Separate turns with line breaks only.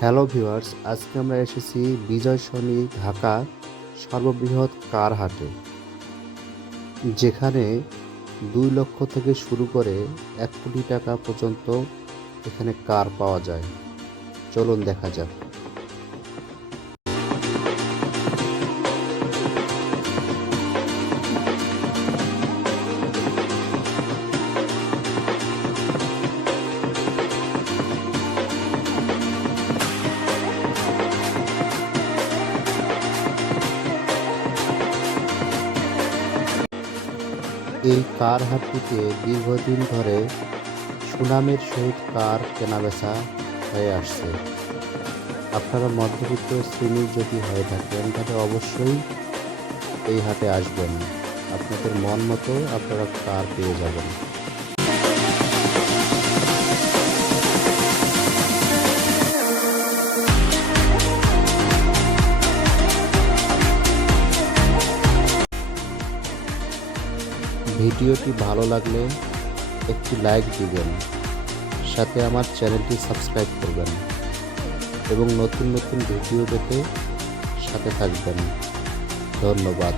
Hello viewers, আজকে আমরা এসেছি বিজয় সনি ঢাকা সর্ববৃহৎ কার হাটে, যেখানে দুই লক্ষ থেকে শুরু করে এক কোটি টাকা পর্যন্ত এখানে কার পাওয়া যায়। চলুন দেখা যাক। এই কার হাটটিতে দীর্ঘদিন ধরে সুনামের সহিত কার কেনাবেচা হয়ে আসছে? আপনারা মধ্যবিত্ত শ্রেণির যদি হয়ে থাকেন, তাহলে অবশ্যই এই হাটে আসবেন। আপনাদের মন মতো আপনারা কার পেয়ে যাবেন। ভিডিওটি ভালো লাগলে একটি লাইক দিবেন, সাথে আমার চ্যানেলটি সাবস্ক্রাইব করবেন এবং নতুন নতুন ভিডিও পেতে সাথে থাকবেন। ধন্যবাদ।